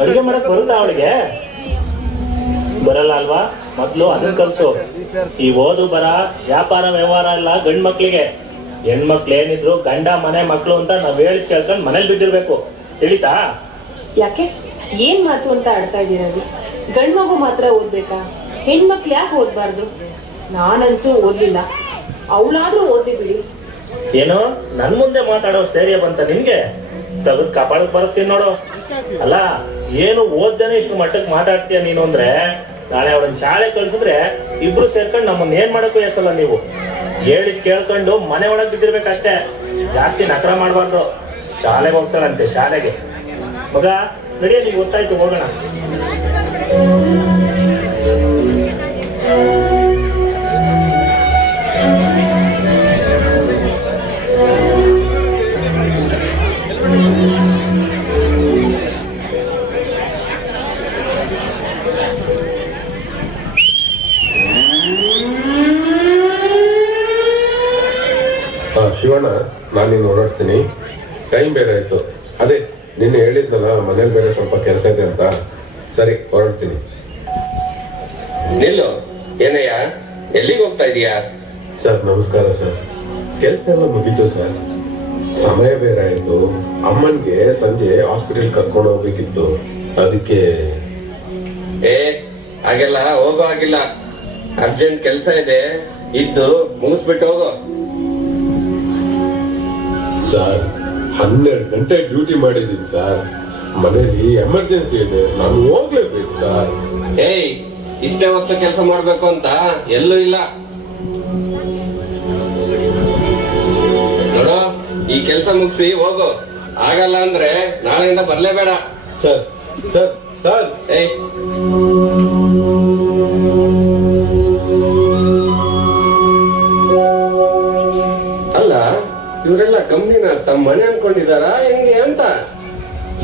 ಅಡುಗೆ ಮಾಡಕ್ ಬರುತ್ತಾ ಅವಳಿಗೆ? ಬರಲ್ಲ ಅಲ್ವಾ? ಮೊದ್ಲು ಅದನ್ನ ಕಲ್ಸು. ಈ ಓದು ಬರ ವ್ಯಾಪಾರ ವ್ಯವಹಾರ ಎಲ್ಲ ಗಂಡ್ ಮಕ್ಳಿಗೆ. ಹೆಣ್ಮಕ್ಳು ಏನಿದ್ರು ಗಂಡ ಮನೆ ಮಕ್ಳು ಅಂತ ನಾವ್ ಹೇಳಿದ್ ಕೇಳ್ಕೊಂಡ್ ಮನೇಲಿ ಬಿದ್ದಿರ್ಬೇಕು. ತಿಳಿತಾ? ಯಾಕೆ? ಏನ್ ಮಾತು ಅಂತ ಆಡ್ತಾ ಇದೀರ ಗಂಡ್ ಮಗು ಮಾತ್ರ ಓದ್ಬೇಕಾ? ಹೆಣ್ಮಕ್ಳು ಯಾಕೆ ಓದ್ಬಾರ್ದು? ನಾನಂತೂ ಓದ್ಲಿಲ್ಲ. ಅವಳಾದ್ರೂ ಓದ್ಲಿ ಬಿಡಿ. ಏನೋ? ನನ್ ಮುಂದೆ ಮಾತಾಡೋ ಸ್ಥೈರ್ಯ ಬಂತ ನಿನ್ಗೆ? ತಗದ್ ಕಾಪಾಡಕ್ ಬರಸ್ತೀನಿ ನೋಡು. ಅಲ್ಲ, ಏನು ಓದ್ದೇನೆ ಇಷ್ಟು ಮಟ್ಟಕ್ಕೆ ಮಾತಾಡ್ತೀಯ ನೀನು ಅಂದ್ರೆ, ನಾಳೆ ಅವಳನ್ನ ಶಾಲೆ ಕಳ್ಸಿದ್ರೆ ಇಬ್ರು ಸೇರ್ಕೊಂಡು ನಮ್ಮನ್ನ ಏನ್ ಮಾಡಕ್ಕೂ ಎಸಲ್ಲ ನೀವು. ಹೇಳಿ ಕೇಳ್ಕೊಂಡು ಮನೆ ಒಳಗೆ ಬಿದ್ದಿರ್ಬೇಕಷ್ಟೇ ಜಾಸ್ತಿ ನಕರ ಮಾಡಬಾರ್ದು. ಶಾಲೆಗೆ ಹೋಗ್ತಾಳಂತೆ, ಶಾಲೆಗೆ. ಮಗ, ನಡಿಯ, ನೀವು ಗೊತ್ತಾಯ್ತು, ಹೋಗೋಣ. ಶಿವಣ್ಣ ನಾನು ನೀನು ಓಡಾಡ್ತೀನಿ. ಟೈಮ್ ಬೇರೆ ಆಯ್ತು. ಅದೇ ನಿನ್ನೆ ಹೇಳಿದ್ನಲ್ಲ ಮನೇಲಿ ಬೇರೆ ಸ್ವಲ್ಪ ಕೆಲಸ ಇದೆ ಅಂತ. ಸರಿ ಹೊರಡ್ತೀನಿ. ನಿಲ್ಲು. ಏನಯ್ಯ? ಎಲ್ಲಿಗೆ ಹೋಗ್ತಾ ಇದೀಯಾ? ಸರ್ ನಮಸ್ಕಾರ ಸರ್. ಕೆಲಸ ಎಲ್ಲ ಮುಗೀತು ಸರ್. ಸಮಯ ಬೇರೆ ಆಯ್ತು. ಅಮ್ಮನ್ಗೆ ಸಂಜೆ ಹಾಸ್ಪಿಟಲ್ ಕರ್ಕೊಂಡು ಹೋಗ್ಬೇಕಿತ್ತು. ಅದಕ್ಕೆ ಏ ಹಾಗೆಲ್ಲ ಹೋಗೋ ಆಗಿಲ್ಲ ಅರ್ಜೆಂಟ್ ಕೆಲಸ ಇದೆ. ಇದ್ದು ಮುಗಿಸ್ಬಿಟ್ಟು ಹೋಗು. ಸರ್ ಹನ್ನೆರಡು ಗಂಟೆ ಡ್ಯೂಟಿ ಮಾಡಿದ್ದೀನಿ ಸರ್ ಮನೇಲಿ ಎಮರ್ಜೆನ್ಸಿ ಇದೆ. ನಾನು ಹೋಗ್ಲೇಬೇಕು ಸರ್ ಏಯ್ ಇಷ್ಟೇ ಹೊತ್ತು ಕೆಲಸ ಮಾಡಬೇಕು ಅಂತ ಎಲ್ಲೂ ಇಲ್ಲ. ನೋಡು ಈ ಕೆಲಸ ಮುಗಿಸಿ ಹೋಗು. ಆಗಲ್ಲ ಅಂದ್ರೆ ನಾಳೆಯಿಂದ ಬರ್ಲೇಬೇಡ. ಸರ್ ಸರ್ ಸರ್ ಏಯ್. ಇವರೆಲ್ಲ ಕಂಪ್ನಿನ ತಮ್ಮ ಮನೆ ಅನ್ಕೊಂಡಿದಾರ ಹೆಂಗೆ ಅಂತ?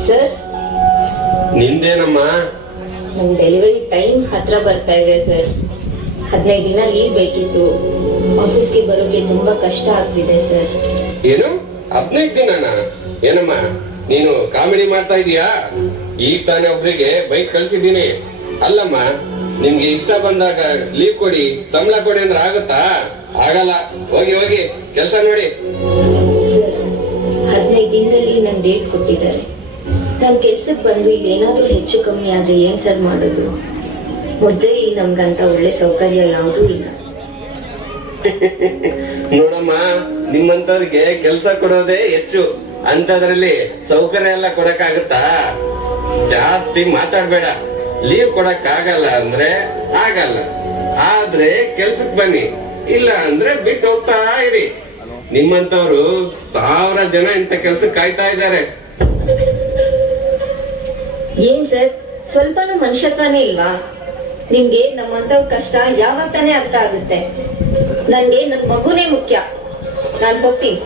ಸರ್. ನಿಂದೇನಮ್ಮ? ನಮ್ ಡೆಲಿವರಿ ಟೈಮ್ ಹತ್ರ ಬರ್ತಾ ಇದೆ ಸರ್. ಹದಿನೈದು ದಿನ ಲೀವ್ ಬೇಕಿತ್ತು. ಆಫೀಸ್ಗೆ ಬರೋಕೆ ತುಂಬಾ ಕಷ್ಟ ಆಗ್ತಿದೆ ಸರ್. ಏನು? ಹದಿನೈದು ದಿನನ? ಏನಮ್ಮ ನೀನು ಕಾಮಿಡಿ ಮಾಡ್ತಾ ಇದೀಯಾ? ಈ ತಾನೇ ಒಬ್ರಿಗೆ ಬೈಕ್ ಕಳ್ಸಿದ್ದೀನಿ. ಅಲ್ಲಮ್ಮ ನಿಮ್ಗೆ ಇಷ್ಟ ಬಂದಾಗ ಲೀವ್ ಕೊಡಿ ಸಂಬಳ ಕೊಡಿ ಅಂದ್ರೆ ಆಗುತ್ತಾ? ಆಗಲ್ಲ. ಹೋಗಿ ಹೋಗಿ. ಕೆಲಸ ನೋಡಿ. ಹದಿನೈದು ದಿನದಲ್ಲಿ ನನ್ ಡೇಟ್ ಕೊಟ್ಟಿದ್ದಾರೆ. ನಾನು ಕೆಲ್ಸಕ್ಕೆ ಬಂದು ಇಲ್ಲಿ ಏನಾದ್ರೂ ಹೆಚ್ಚು ಕಮ್ಮಿ ಆದ್ರೆ ಏನ್ ಸರ್ ಮಾಡೋದು? ಮೊದಲೇ ಇಲ್ಲಿ ನಮ್ಗಂತ ಒಳ್ಳೆ ಸೌಕರ್ಯ ಯಾವುದೂ ಇಲ್ಲ. ನೋಡಮ್ಮ ನಿಮ್ಮಂತವ್ರಿಗೆ ಕೆಲಸ ಕೊಡೋದೇ ಹೆಚ್ಚು. ಅಂತದ್ರಲ್ಲಿ ಸೌಕರ್ಯ ಎಲ್ಲ ಕೊಡಕ್ಕಾಗತ್ತಾ? ಜಾಸ್ತಿ ಮಾತಾಡ್ಬೇಡ. ಲೀವ್ ಕೊಡಕ್ ಆಗಲ್ಲ ಅಂದ್ರೆ ಆಗಲ್ಲ. ಆದ್ರೆ ಕೆಲ್ಸಕ್ ಬನ್ನಿ. ಇಲ್ಲ ಅಂದ್ರೆ ಬಿಟ್ಟು ಹೋಗ್ತಾ ಇರಿ. ನಿಮ್ಮಂತವ್ರು ಸಾವಿರ ಜನ ಇಂಥ ಕೆಲ್ಸಕ್ಕೆ ಕಾಯ್ತಾ ಇದ್ದಾರೆ. ಏನ್ ಸರ್? ಸ್ವಲ್ಪನೂ ಮನುಷ್ಯತ್ವನೇ ಇಲ್ವಾ? ನಿಮ್ಗೆ ನಮ್ಮಂತವ್ರ ಕಷ್ಟ ಯಾವಾಗ ತಾನೇ ಅರ್ಥ ಆಗುತ್ತೆ. ನನ್ಗೆ ನನ್ ಮಗುನೇ ಮುಖ್ಯ. ನಾನ್ ಹೋಗ್ತೀನಿ.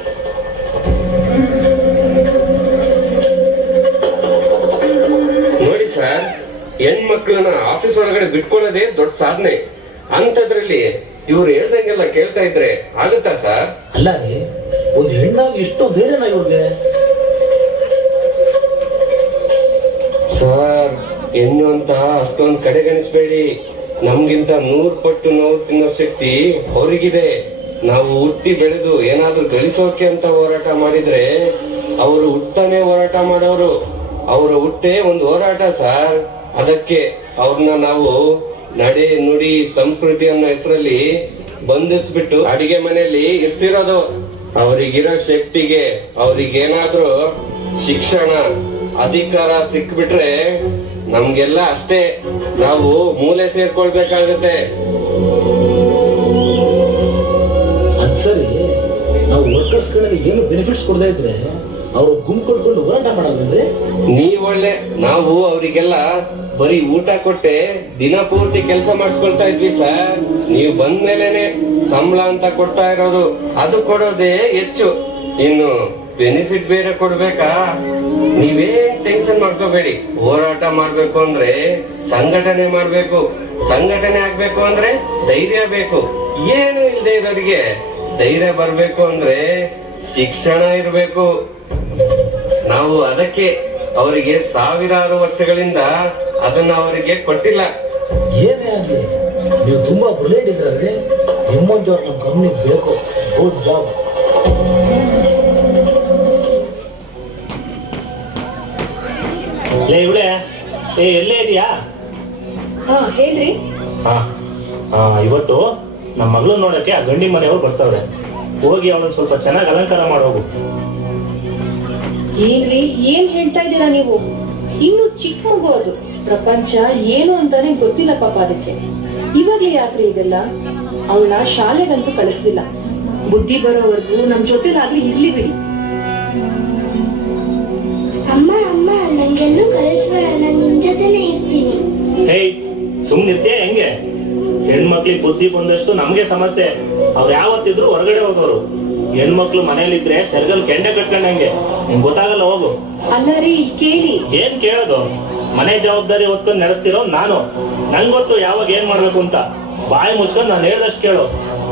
ನೋಡಿ ಸರ್ ಹೆಣ್ಮಕ್ಳನ್ನ ಆಫೀಸ್ ಒಳಗಡೆ ಬಿಟ್ಕೊಳ್ಳೋದೇ ದೊಡ್ಡ ಸಾಧನೆ. ಅಂತದ್ರಲ್ಲಿ ಇವ್ರು ಹೇಳ್ದಂಗೆಲ್ಲ ಕೇಳ್ತಾ ಇದ್ರೆ ಆಗುತ್ತಾ ಸರ್? ಅಲ್ಲ ರೀ ಒಂದು ಹೆಣ್ಣಾಗಿ ಎಷ್ಟು ಧೈರ್ಯನ ಇವ್ರಿಗೆ? ಸರ್ ಹೆಣ್ಣು ಅಂತ ಅಷ್ಟೊಂದು ಕಡೆಗಣಿಸ್ಬೇಡಿ. ನಮ್ಗಿಂತ ನೂರು ಪಟ್ಟು ನೋವು ತಿನ್ನೋ ಶಕ್ತಿ ಅವರಿಗಿದೆ. ನಾವು ಹುಟ್ಟಿ ಬೆಳೆದು ಏನಾದ್ರೂ ಗಳಿಸೋಕೆ ಅಂತ ಹೋರಾಟ ಮಾಡಿದ್ರೆ ಅವರು ಹುಟ್ಟಾನೆ ಹೋರಾಟ ಮಾಡೋರು. ಅವರ ಹುಟ್ಟೆ ಒಂದು ಹೋರಾಟ ಸರ್. ಅದಕ್ಕೆ ಅವ್ರನ್ನ ನಾವು ನಡೆ ನುಡಿ ಸಂಸ್ಕೃತಿ ಅನ್ನೋ ಹೆಸರಲ್ಲಿ ಬಂಧಿಸ್ಬಿಟ್ಟು ಅಡಿಗೆ ಮನೆಯಲ್ಲಿ ಇರ್ತಿರೋದು. ಅವರಿಗಿರೋ ಶಕ್ತಿಗೆ ಅವ್ರಿಗೇನಾದ್ರೂ ಶಿಕ್ಷಣ ಅಧಿಕಾರ ಸಿಕ್ಬಿಟ್ರೆ ನಮ್ಗೆಲ್ಲ ಅಷ್ಟೇ. ನಾವು ಮೂಲೆ ಸೇರ್ಕೊಳ್ಬೇಕಾಗುತ್ತೆ. ಅದ್ ಸರಿ ನಾವು ವರ್ಕರ್ಸ್ಗಳಿಗೆ ಏನು ಬೆನಿಫಿಟ್ಸ್ ಕೊಡದೇ ಇದ್ರೆ ಅವರು ಗುಂಪು ಕೊಡ್ಕೊಂಡು ಹೋರಾಟ ಮಾಡಲ್ವೇನ್ರಿ? ನೀವು ಒಳ್ಳೆ ನಾವು ಅವರಿಗೆಲ್ಲ ಬರೀ ಊಟ ಕೊಟ್ಟೆ, ದಿನ ಪೂರ್ತಿ ಕೆಲಸ ಮಾಡಿಸ್ಕೊಳ್ತಾ ಇದ್ವಿ ಸರ್. ನೀವು ಬಂದ್ಮೇಲೆನೆ ಸಂಬಳ ಅಂತ ಕೊಡ್ತಾ ಇರೋದು, ಅದು ಕೊಡೋದೇ ಹೆಚ್ಚು. ಇನ್ನು ಬೆನಿಫಿಟ್ ಬೇರೆ ಕೊಡ್ಬೇಕಾ? ನೀವೇನ್ ಟೆನ್ಷನ್ ಮಾಡ್ಕೋಬೇಡಿ. ಹೋರಾಟ ಮಾಡ್ಬೇಕು ಅಂದ್ರೆ ಸಂಘಟನೆ ಮಾಡ್ಬೇಕು. ಸಂಘಟನೆ ಆಗ್ಬೇಕು ಅಂದ್ರೆ ಧೈರ್ಯ ಬೇಕು. ಏನು ಇಲ್ಲದೆ ಇರೋರಿಗೆ ಧೈರ್ಯ ಬರ್ಬೇಕು ಅಂದ್ರೆ ಶಿಕ್ಷಣ ಇರಬೇಕು. ನಾವು ಅದಕ್ಕೆ ಅವರಿಗೆ ಸಾವಿರಾರು ವರ್ಷಗಳಿಂದ ಅದನ್ನ ಅವರಿಗೆ ಕೊಟ್ಟಿಲ್ಲ. ಏನೇ ಆಗಲಿ ನೀವು ತುಂಬಾ ಬ್ರಿಲಿಯಂಟ್ ಇದ್ರಲ್ಲಿ ನಿಮ್ಮಂತವ್ರು ನಮ್ಮ ಕಂಪ್ನಿ ಬೇಕು ಗುಡ್ ಜಾಬ್ ಏ ಇವಳೆ ಏ ಎಲ್ಲೇ ಇದೆಯಾ? ಹಾ ಹೇಳ್ರಿ. ಹಾ ಹಾ ಇವತ್ತು ನಮ್ಮ ಮಗಳು ನೋಡಕ್ಕೆ ಆ ಗಂಡಿ ಮನೆಯವ್ರು ಬರ್ತಾವ್ರೆ. ಹೋಗಿ ಅವಳನ್ನ ಸ್ವಲ್ಪ ಚೆನ್ನಾಗಿ ಅಲಂಕಾರ ಮಾಡೋಗು ಏನ್ರಿ? ಏನ್ ಹೇಳ್ತಾ ಇದ್ದೀರಾ ನೀವು? ಇನ್ನು ಚಿಕ್ಕ ಮಗು ಅದು. ಪ್ರಪಂಚ ಏನು ಅಂತಾನೆ ಗೊತ್ತಿಲ್ಲ ಪಾಪ ಅದಕ್ಕೆ. ಇವಾಗ್ಲೇ ಯಾಕ್ರಿ ಇದೆಲ್ಲ? ಅವಳ ಶಾಲೆಗಂತೂ ಕಳಿಸ್ಲಿಲ್ಲ. ಬುದ್ಧಿ ಬರೋವರೆಗೂ ನಮ್ ಜೊತೆಲಾದ್ರೂ ಇರ್ಲಿ ಬಿಡಿ. ಅಮ್ಮ ಅಮ್ಮ ನಂಗೆಲ್ಲೂ ಕಳಿಸ್ಬೇಡ. ನಾನು ನಿನ್ ಜೊತೆನೇ ಇರ್ತೀನಿ. ಹೇಯ್ ಸುಮ್ನಿರ್ತೀಯ ಹೆಂಗೆ? ಹೆಣ್ಮಕ್ಳಿಗೆ ಬುದ್ಧಿ ಬಂದಷ್ಟು ನಮ್ಗೆ ಸಮಸ್ಯೆ. ಅವ್ರು ಯಾವತ್ತಿದ್ರು ಹೊರಗಡೆ ಹೋಗೋರು. ಹೆಣ್ಮಕ್ಳು ಮನೇಲಿದ್ರೆ ಸೆರಗಲ್ ಕೆಂಡೆ ಕಟ್ಕೊಂಡಂಗೆ. ನಿಂಗೆ ಗೊತ್ತಾಗಲ್ಲ ಹೋಗು. ಅಲ್ಲ ರೀ ಕೇಳಿ. ಏನ್ ಕೇಳೋದು? ಮನೆ ಜವಾಬ್ದಾರಿ ಹೊತ್ಕೊಂಡು ನಡೆಸ್ತಿರೋ ನಾನು. ನಂಗ್ ಗೊತ್ತು ಯಾವಾಗ ಏನ್ ಮಾಡ್ಬೇಕು ಅಂತ. ಬಾಯಿ ಮುಚ್ಕೊಂಡು ನಾನು ಹೇಳ್ದಷ್ಟು ಕೇಳು.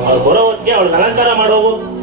ಅವ್ರು ಬರೋ ಹೊತ್ತಿಗೆ ಅವಳಿಗೆ ಅಲಂಕಾರ ಮಾಡೋಗು.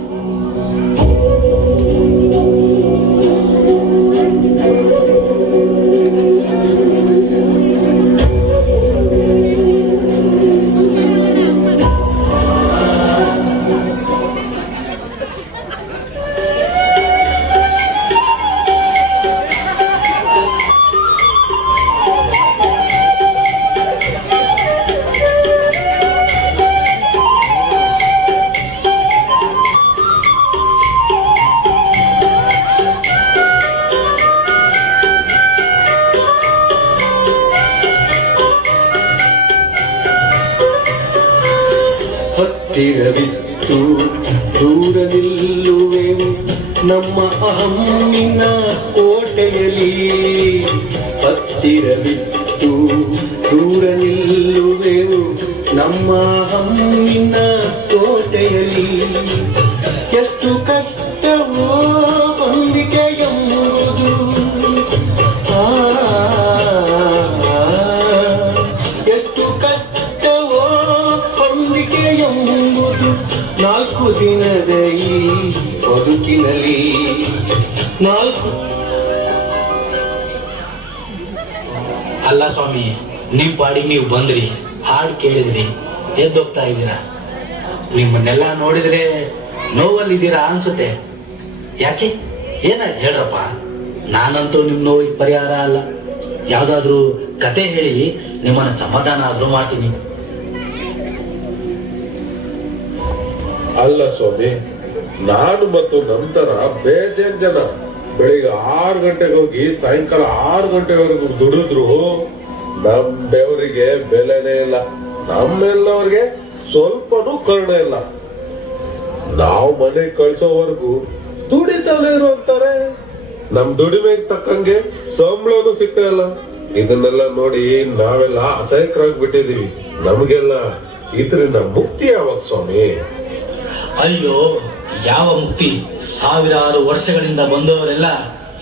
ನಮ್ಮ ಅಹಮ್ಮಿನ ಕೋಟೆಯಲ್ಲಿ ಹತ್ತಿರವಿತ್ತು ದೂರ ನಿಲ್ಲುವೆವು ನಮ್ಮ ಅಹಮ್ಮಿನ ಕೋಟೆಯಲ್ಲಿ ಎಷ್ಟು ಸ್ವಾಮಿ ನಿಮ್ ಪಾಡಿಗೆ ನೀವು ಬಂದ್ರಿ, ಹಾಡು ಕೇಳಿದ್ರಿ, ಎದ್ದೋಗ್ತಾ ಇದ್ದೀರಾ? ನಿಮ್ಮನ್ನೆಲ್ಲ ನೋಡಿದ್ರೆ ನೋವಲ್ಲಿದ್ದೀರಾ ಅನ್ಸುತ್ತೆ. ಯಾಕೆ? ಏನಾಯ್ತು ಹೇಳ್ರಪ್ಪ? ನಾನಂತೂ ನಿಮ್ಮ ನೋವಿಗೆ ಪರಿಹಾರ ಅಲ್ಲ. ಯಾವುದಾದ್ರೂ ಕತೆ ಹೇಳಿ ನಿಮ್ಮನ್ನ ಸಮಾಧಾನ ಆದರೂ ಮಾಡ್ತೀನಿ. ಅಲ್ಲ ಸ್ವಾಮಿ ನಾನು ಮತ್ತು ನಂತರ ಬೇಜಾನ್ ಜನ ಬೆಳಿಗ್ಗೆ ಆರು ಗಂಟೆಗೆ ಹೋಗಿ ಸಾಯಂಕಾಲ ಆರು ಗಂಟೆವರೆಗೂ ದುಡಿದ್ರು. ನಮ್ ಬೆವರಿಗೆ ಬೆಲೆನೇ ಇಲ್ಲ. ನಮ್ಮೆಲ್ಲವ್ರಿಗೆ ಸ್ವಲ್ಪನೂ ಕರುಣೆ ಇಲ್ಲ. ನಾವು ಮನೆಗೆ ಕಳ್ಸೋವರೆಗೂ ದುಡಿತಲೇ ಇರು ಅಂತಾರೆ. ನಮ್ ದುಡಿಮೆಗೆ ತಕ್ಕಂಗೆ ಸಂಬಳನೂ ಸಿಗ್ತಾ ಇಲ್ಲ. ಇದನ್ನೆಲ್ಲ ನೋಡಿ ನಾವೆಲ್ಲ ಅಸಹ್ಯಕರಾಗಿ ಬಿಟ್ಟಿದೀವಿ ನಮಗೆಲ್ಲ ಇದರಿಂದ ಮುಕ್ತಿ ಯಾವಾಗ ಸ್ವಾಮಿ? ಅಯ್ಯೋ ಯಾವ ಮುಕ್ತಿ? ಸಾವಿರಾರು ವರ್ಷಗಳಿಂದ ಬಂದವರೆಲ್ಲ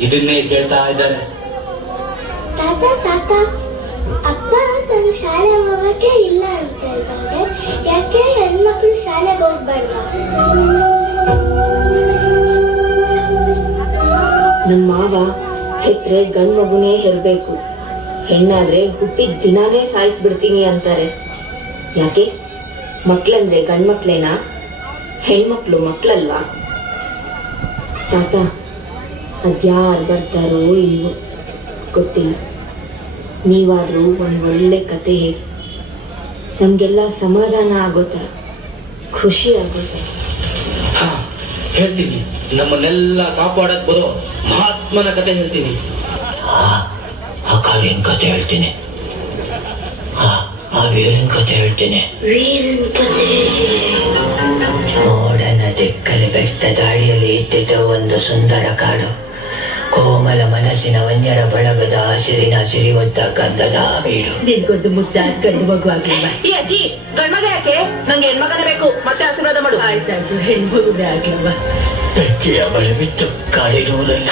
ಇದನ್ನೇ ಕೇಳ್ತಾ ಇದ್ದಾರೆ. ಶಾಲೆ ಹೋಗಕ್ಕೆ ಇಲ್ಲ ಅಂತ ಇದ್ದಾರೆ ಯಾಕೆ ಹೆಣ್ಮಕ್ಳು ಶಾಲೆಗೆ ಹೋಗ್ಬಾರ್ದ? ನಮ್ಮ ಮಾವ ಹೆತ್ರೆ ಗಂಡ್ ಮಗುನೇ ಹೆರ್ಬೇಕು. ಹೆಣ್ಣಾದ್ರೆ ಹುಟ್ಟಿದ ದಿನಾನೇ ಸಾಯಿಸ್ಬಿಡ್ತೀನಿ ಅಂತಾರೆ. ಯಾಕೆ? ಮಕ್ಳಂದ್ರೆ ಗಂಡು ಮಕ್ಳೇನಾ? ಹೆಣ್ಮಕ್ಳು ಮಕ್ಳಲ್ವಾ? ತಾತ, ಅದ್ಯಾರು ಬರ್ತಾರೋ ಇಲ್ವೋ? ಗೊತ್ತಿಲ್ಲ. ನೀವಾದ್ರೂ ಒಂದು ಒಳ್ಳೆ ಕತೆ ಹೇಳಿ. ನಮಗೆಲ್ಲ ಸಮಾಧಾನ ಆಗೋ ಥರ ಖುಷಿ ಆಗೋ ಥರ. ಹಾ ಹೇಳ್ತೀನಿ. ನಮ್ಮನ್ನೆಲ್ಲ ಕಾಪಾಡಕ್ ಬರೋ ಮಹಾತ್ಮನ ಕತೆ ಹೇಳ್ತೀನಿ. ಆ ಕಾವ್ಯನ ಕತೆ ಹೇಳ್ತೀನಿ. ಆ ಆ ವೀರನ್ ಕತೆ. ಹೇಳ್ತೀನಿ ಮೋಡನ ದಿಕ್ಕಲಿ ಬೆಟ್ಟ ದಾಡಿಯಲ್ಲಿ ಇದ್ದಿದ್ದ ಒಂದು ಸುಂದರ ಕಾಡು. ಕೋಮಲ ಮನಸ್ಸಿನ ವನ್ಯರ ಬಳಗದ ಹಸಿರಿನ ಸಿರಿವದ್ದ ಕಂದದ ಬೀಡು. ನಿನ್ಗೊಂದು ಮುದ್ದಾದ ಗಂಡು ಮಗು ಆಗ್ಲಿಲ್ಲ. ಈ ಅಜ್ಜಿ ಗಂಡ್ಮಗ ಯಾಕೆ? ನಂಗೆ ಹೆಣ್ಮಗನ ಬೇಕು. ಮತ್ತೆ ಆಶೀರ್ವಾದ ಮಾಡು. ಆಯ್ತಾಯ್ತು ಹೆಣ್ಮಗುನೇ ಆಗ್ಲವ. ಬೆಕ್ಕಿಯ ಬಳಿ ಬಿಟ್ಟು ಕಾಡಿರುವುದಲ್ಲ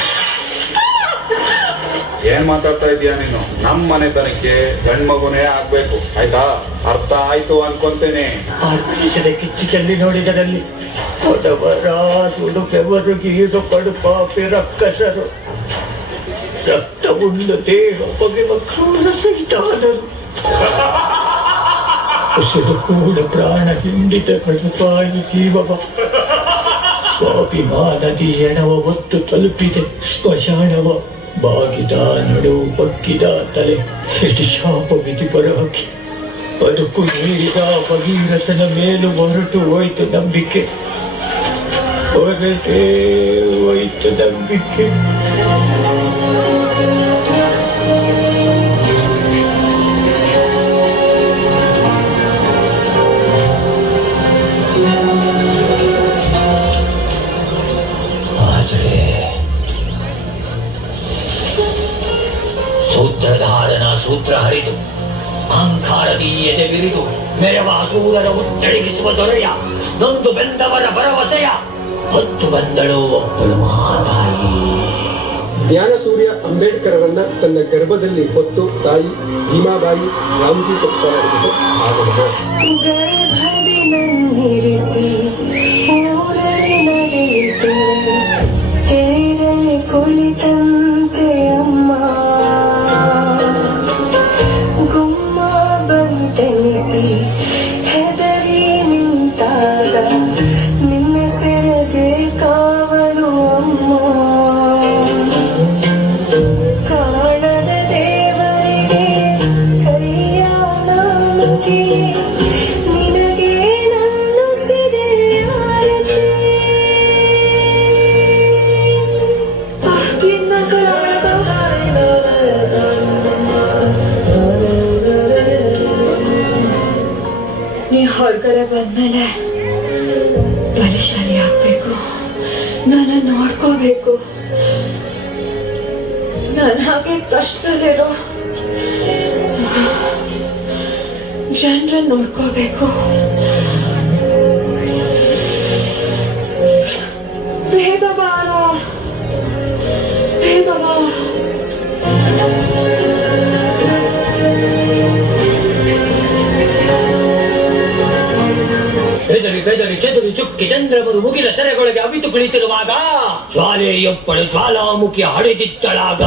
ಏನ್ ಮಾತಾಡ್ತಾ ಇದೀಯ ನೀನು? ನಮ್ ಮನೆತನಕ್ಕೆ ಗಂಡ್ಮಗುನೇ ಆಗ್ಬೇಕು. ಆಯ್ತಾ? ಅರ್ಥ ಆಯ್ತು ಅನ್ಕೊಂತೇನೆ. ಆರ್ಪಿಸದ ಕಿಚ್ಚು ಚೆಲ್ಲಿ ನೋಡಿದರಲ್ಲಿ. ದೊಡ್ಡವರ ದುಡುಕೆ ಬದುಕಿ ಇದು ಕಡುಪ ರಕ್ಕಸರು ರಕ್ತವುಳ್ಳ ದೇಹ ಬಗೆವ ಕ್ರೂರ ಸೈತಾನರು ಉಸಿರು ಕೂಡ ಪ್ರಾಣ ಹಿಂಡಿದ ಕಡುಪಾಯಿ ಜೀವವ. ಸ್ವಾಭಿಮಾನದಿ ಎಣವ ಒತ್ತು ತಲುಪಿದೆ ಸ್ಮಶಾನವ. ಬಾಗಿದ ನಡುವು ಬಗ್ಗಿದ ತಲೆ ಎಷ್ಟು ಶಾಪವಿಧಿ ಬರಹಕ್ಕೆ. ಬದುಕು ನೀಡಿದ ಭಗೀರಥನ ಮೇಲೂ ಹೊರಟು ಹೋಯ್ತು ನಂಬಿಕೆ. ಹೊರಟೇ ಹೋಯ್ತು ನಂಬಿಕೆ. ಸೂತ್ರಧಾರನ ಸೂತ್ರ ಹರಿದು ಅಹಂಕಾರದಿ ಎದೆ ಬಿರಿದು ಮೆರವ ಅಸೂರರ ಉತ್ತಡಿಗಿಸುವ ದೊರೆಯ ನೊಂದು ಬೆಂದವರ ಭರವಸೆಯ ಹೊತ್ತು ಬಂದಳು ಒಬ್ಬಳು ಮಹಾತಾಯಿ. ಜ್ಞಾನ ಸೂರ್ಯ ಅಂಬೇಡ್ಕರರನ್ನ ತನ್ನ ಗರ್ಭದಲ್ಲಿ ಹೊತ್ತು ತಾಯಿ ಭೀಮಾಬಾಯಿ ರಾಮಜಿ ಸತ್ತಾರ ಆಗಮನ ನನ್ನ ನೋಡ್ಕೋಬೇಕು. ನಾನು ಹಾಗೆ ಕಷ್ಟದಲ್ಲಿರೋ ಜನರ ನೋಡ್ಕೋಬೇಕು. ಬೇಗ ಚೆದುರಿ ಮುಗಿದ ಸೆರೆಗೊಳಗೆ ಅವಿತು ಕುಳಿತಿರುವಾಗ ಜ್ವಾಲೆಯೊಪ್ಪಳು ಜ್ವಾಲಾಮುಖಿ ಹಡೆದಿತ್ತಳಾಗ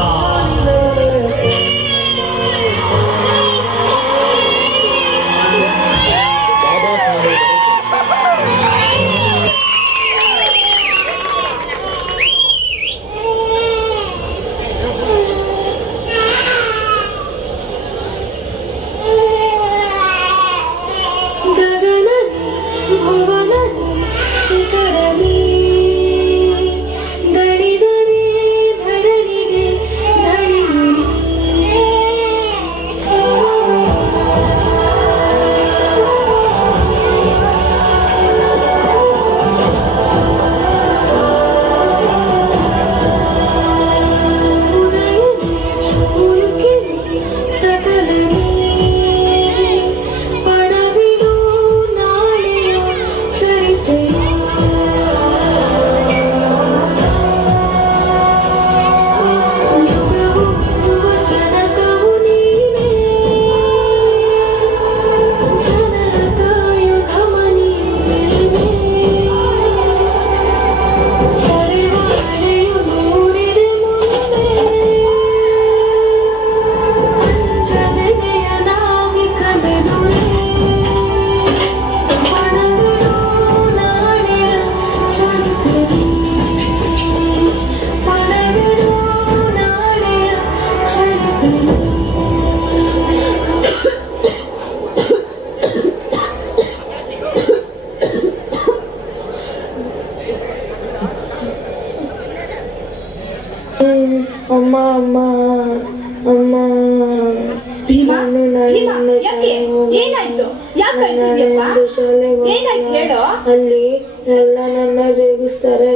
ಹೇಳು ಅಲ್ಲಿ ಎಲ್ಲ ನನ್ನ ರೇಗಿಸ್ತಾರೆ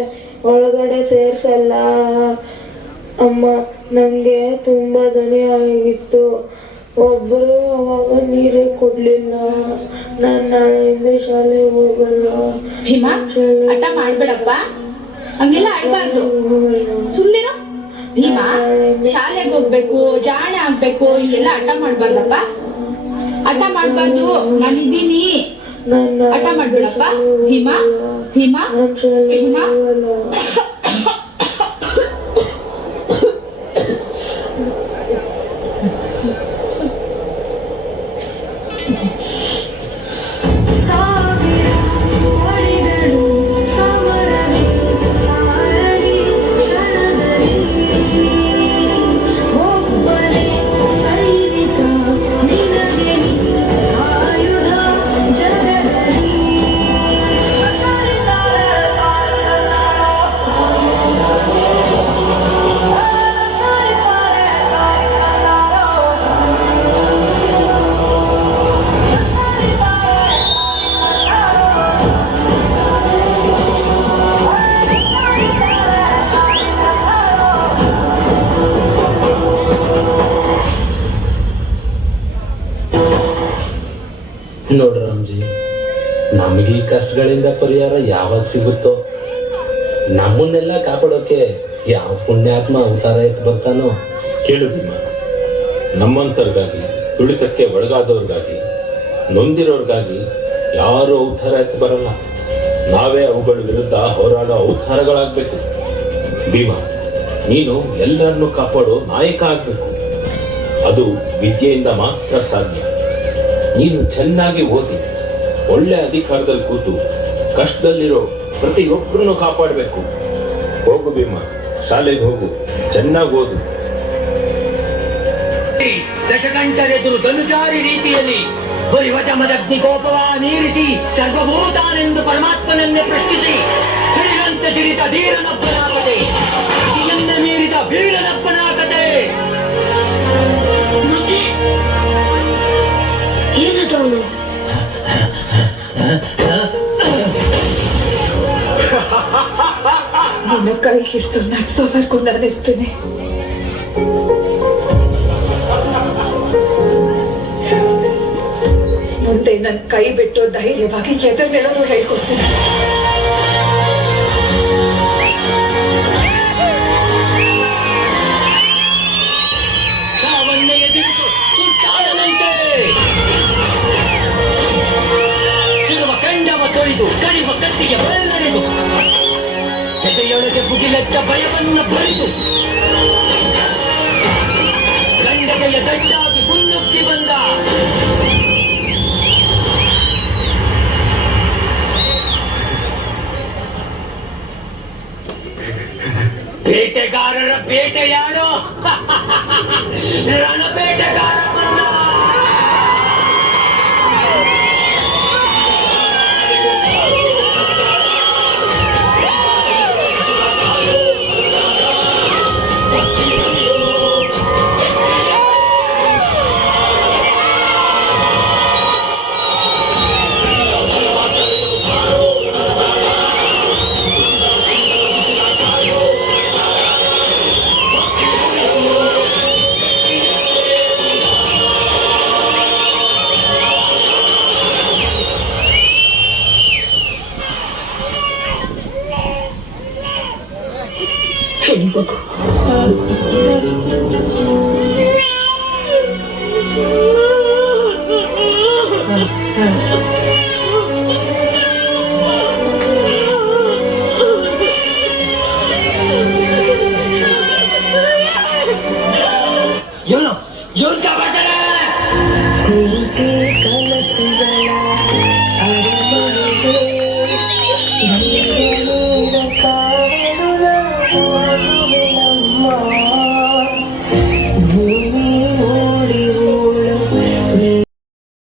ಒಳಗಡೆ ಸೇರ್ಸಲ್ಲ. ಅಮ್ಮ ನಂಗೆ ತುಂಬಾ ದನಿ ಆಗಿತ್ತು. ಒಬ್ಬರು ಅವಾಗ ನೀರೇ ಕೊಡ್ಲಿಲ್ಲ. ನಾನು ನಾಳೆಯಿಂದ ಶಾಲೆಗೆ ಹೋಗಲ್ಲ. ಭೀಮಾ ಹಠ ಮಾಡ್ಬೇಡಪ್ಪ. ಹಂಗೆಲ್ಲ ಅಳ್ಬಾರ್ದು ಸುಮ್ಮನಿರು ಭೀಮಾ ಶಾಲೆಗೆ ಹೋಗ್ಬೇಕು ಜಾಣೆ ಆಗ್ಬೇಕು ಇಲ್ಲೆಲ್ಲ ಹಠ ಮಾಡ್ಬಾರ್ದಪ್ಪ. ಹಠ ಮಾಡ್ಬಾರ್ದು. ನಾನಿದ್ದೀನಿ ಹಠ ಮಾಡ್ಬೇಡಪ್ಪ. ಹಿಮಾ ಹಿಮಾ ಭೀಮಾ ಕಷ್ಟಗಳಿಂದ ಪರಿಹಾರ ಯಾವಾಗ ಸಿಗುತ್ತೋ. ನಮ್ಮನ್ನೆಲ್ಲ ಕಾಪಾಡೋಕೆ ಯಾವ ಪುಣ್ಯಾತ್ಮ ಅವತಾರ ಎತ್ತು ಬರ್ತಾನೋ ಕೇಳು ಭೀಮ. ನಮ್ಮಂಥವ್ರಿಗಾಗಿ ತುಳಿತಕ್ಕೆ ಒಳಗಾದವ್ರಿಗಾಗಿ, ನೊಂದಿರೋರ್ಗಾಗಿ ಯಾರು ಅವತಾರ ಎತ್ತು ಬರಲ್ಲ. ನಾವೇ ಅವುಗಳ ವಿರುದ್ಧ ಹೋರಾಡೋ ಅವತಾರಗಳಾಗಬೇಕು. ಭೀಮ, ನೀನು ಎಲ್ಲರನ್ನು ಕಾಪಾಡೋ ನಾಯಕ ಆಗಬೇಕು. ಅದು ವಿದ್ಯೆಯಿಂದ ಮಾತ್ರ ಸಾಧ್ಯ. ನೀನು ಚೆನ್ನಾಗಿ ಓದಿ ಒಳ್ಳೆ ಅಧಿಕಾರದಲ್ಲಿ ಕೂತು ಕಷ್ಟದಲ್ಲಿರೋ ಪ್ರತಿಯೊಬ್ಬರನ್ನು ಕಾಪಾಡಬೇಕು. ಹೋಗು ಭೀಮ, ಶಾಲೆಗೆ ಹೋಗು, ಚೆನ್ನಾಗಿ ಓದು. ದಶಕಂಠರೆದುರು ಧನುಜಾರಿ ರೀತಿಯಲ್ಲಿ ಕೋಪವ ನೀರಿಸಿ ಸರ್ವಭೂತಾನೆಂದು ಪರಮಾತ್ಮನನ್ನೇ ಪ್ರಶ್ನಿಸಿ ಸಿಡಿದಂತೆ ಸಿರಿತ ಧೀರನಪ್ಪನಾಗದೆ ನಿನ್ನ ಕೈ ಹಿಡಿದು ನಡೆಸೋವರೆಗೂ ನಾನಿರ್ತೇನೆ. ಮುಂದೆ ನನ್ನ ಕೈ ಬಿಟ್ಟು ಧೈರ್ಯವಾಗಿ ಎದುರ್ನೆಲ್ಲರೂ ಹೇಳ್ಕೊಡ್ತೀನಿ. ಕಡಿಮ ಕತ್ತಿಗೆ ಬಲ್ಲಡೆದು ಎದೆಯೊಳಗೆ ಬುಗಿಲೆದ್ದ ಭಯವನ್ನ ಬಳಿದು ಗಂಡಗೆಯ ಗಂಡಾಗಿ ಮುನ್ನುಗ್ಗಿ ಬಂದ. ಬೇಟೆಗಾರರ ಬೇಟೆಯಾಡೋ ರಣಬೇಟೆಗಾರ Thank you.